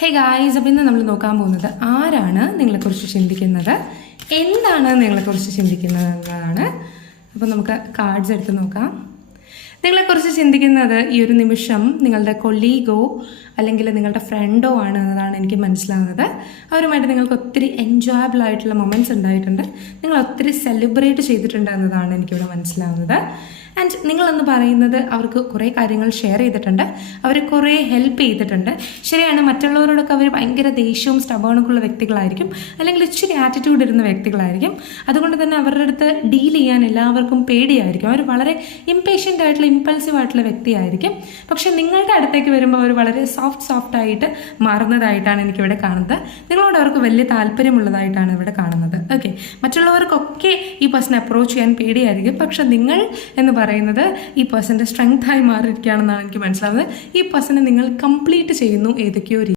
Hey guys, അപ്പോൾ ഇന്ന് നമ്മൾ നോക്കാൻ പോകുന്നത് ആരാണ് നിങ്ങളെക്കുറിച്ച് ചിന്തിക്കുന്നത്, എന്താണ് നിങ്ങളെക്കുറിച്ച് ചിന്തിക്കുന്നത് എന്നതാണ്. അപ്പോൾ നമുക്ക് കാർഡ്സ് എടുത്ത് നോക്കാം. നിങ്ങളെക്കുറിച്ച് ചിന്തിക്കുന്നത് ഈ ഒരു നിമിഷം നിങ്ങളുടെ കൊളീഗോ അല്ലെങ്കിൽ നിങ്ങളുടെ ഫ്രണ്ടോ ആണ് എന്നതാണ് എനിക്ക് മനസ്സിലാവുന്നത്. അവരുമായിട്ട് നിങ്ങൾക്ക് ഒത്തിരി എൻജോയബിൾ ആയിട്ടുള്ള മൊമെൻറ്റ്സ് ഉണ്ടായിട്ടുണ്ട്, നിങ്ങൾ ഒത്തിരി സെലിബ്രേറ്റ് ചെയ്തിട്ടുണ്ട് എന്നതാണ് എനിക്കിവിടെ മനസ്സിലാവുന്നത്. ആൻഡ് നിങ്ങളെന്ന് പറയുന്നത് അവർക്ക് കുറേ കാര്യങ്ങൾ ഷെയർ ചെയ്തിട്ടുണ്ട്, അവർ കുറേ ഹെൽപ്പ് ചെയ്തിട്ടുണ്ട്. ശരിയാണ്, മറ്റുള്ളവരോടൊക്കെ അവർ ഭയങ്കര ദേഷ്യവും സ്റ്റബേണൊക്കെ ഉള്ള വ്യക്തികളായിരിക്കും, അല്ലെങ്കിൽ ഇച്ചിരി ആറ്റിറ്റ്യൂഡ് ഇരുന്ന വ്യക്തികളായിരിക്കും. അതുകൊണ്ട് തന്നെ അവരുടെ അടുത്ത് ഡീൽ ചെയ്യാൻ എല്ലാവർക്കും പേടിയായിരിക്കും. അവർ വളരെ ഇംപേഷ്യൻ്റ് ആയിട്ടുള്ള ഇമ്പൾസീവ് ആയിട്ടുള്ള വ്യക്തിയായിരിക്കും. പക്ഷെ നിങ്ങളുടെ അടുത്തേക്ക് വരുമ്പോൾ അവർ വളരെ സോഫ്റ്റ് ആയിട്ട് മാറുന്നതായിട്ടാണ് എനിക്കിവിടെ കാണുന്നത്. നിങ്ങളോട് അവർക്ക് വലിയ താല്പര്യമുള്ളതായിട്ടാണ് ഇവിടെ കാണുന്നത്. ഓക്കെ, മറ്റുള്ളവർക്കൊക്കെ ഈ പേഴ്സണെ അപ്രോച്ച് ചെയ്യാൻ പേടിയായിരിക്കും, പക്ഷെ നിങ്ങൾ എന്ന് പറയുന്നത് ഈ പേഴ്സൻ്റെ സ്ട്രെങ്ത് ആയി മാറിയിരിക്കുകയാണെന്നാണ് എനിക്ക് മനസ്സിലാവുന്നത്. ഈ പേഴ്സണെ നിങ്ങൾ കംപ്ലീറ്റ് ചെയ്യുന്നു ഏതൊക്കെയോ